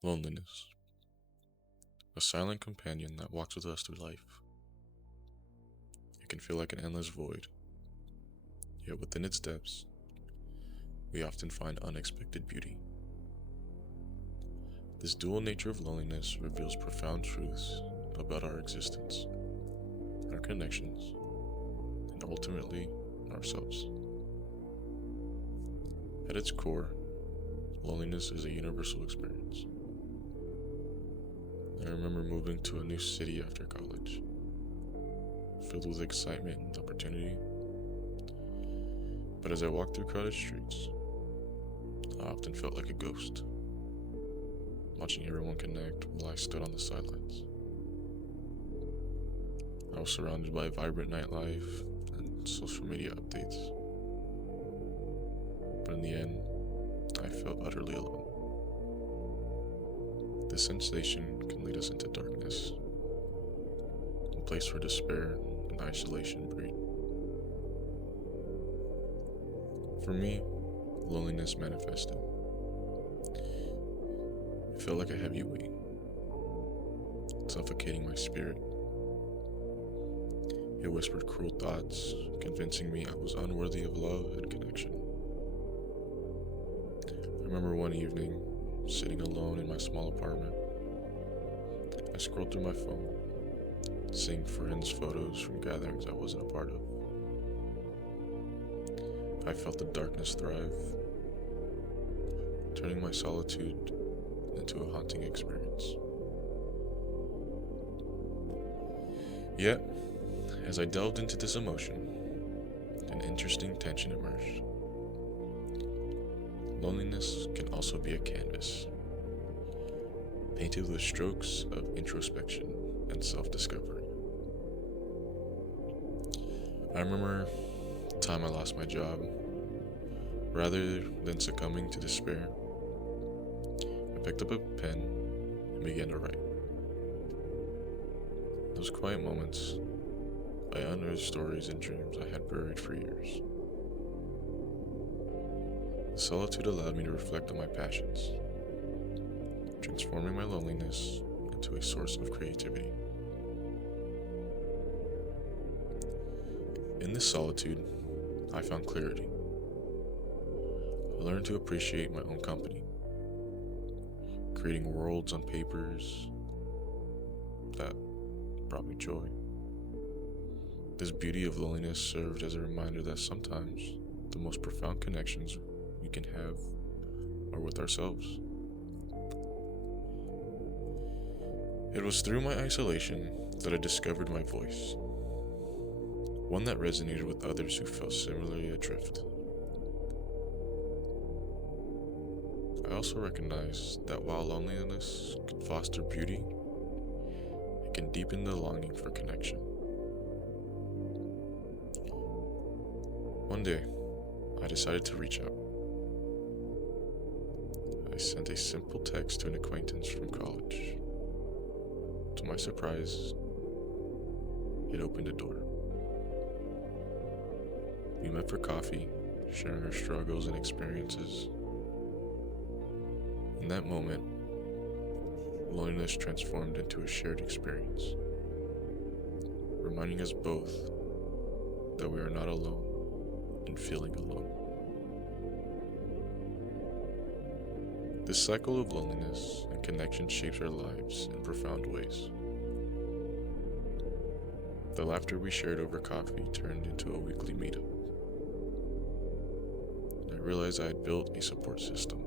Loneliness, a silent companion that walks with us through life. It can feel like an endless void, yet within its depths, we often find unexpected beauty. This dual nature of loneliness reveals profound truths about our existence, our connections, and ultimately ourselves. At its core, loneliness is a universal experience. I remember moving to a new city after college, filled with excitement and opportunity. But as I walked through crowded streets, I often felt like a ghost, watching everyone connect while I stood on the sidelines. I was surrounded by vibrant nightlife and social media updates, but in the end, I felt utterly alone. This sensation can lead us into darkness, a place where despair and isolation breed. For me, loneliness manifested. It felt like a heavy weight, suffocating my spirit. It whispered cruel thoughts, convincing me I was unworthy of love and connection. I remember one evening, sitting alone in my small apartment. I scrolled through my phone, seeing friends' photos from gatherings I wasn't a part of. I felt the darkness thrive, turning my solitude into a haunting experience. Yet, as I delved into this emotion, an interesting tension emerged. Loneliness can also be a canvas, painted with strokes of introspection and self-discovery. I remember the time I lost my job. Rather than succumbing to despair, I picked up a pen and began to write. In those quiet moments, I unearthed stories and dreams I had buried for years. The solitude allowed me to reflect on my passions, transforming my loneliness into a source of creativity. In this solitude, I found clarity. I learned to appreciate my own company, creating worlds on papers that brought me joy. This beauty of loneliness served as a reminder that sometimes the most profound connections we can have are with ourselves. It was through my isolation that I discovered my voice, one that resonated with others who felt similarly adrift. I also recognized that while loneliness can foster beauty, it can deepen the longing for connection. One day, I decided to reach out. I sent a simple text to an acquaintance from college. To my surprise, it opened a door. We met for coffee, sharing our struggles and experiences. In that moment, loneliness transformed into a shared experience, reminding us both that we are not alone in feeling alone. This cycle of loneliness and connection shapes our lives in profound ways. The laughter we shared over coffee turned into a weekly meetup. I realized I had built a support system,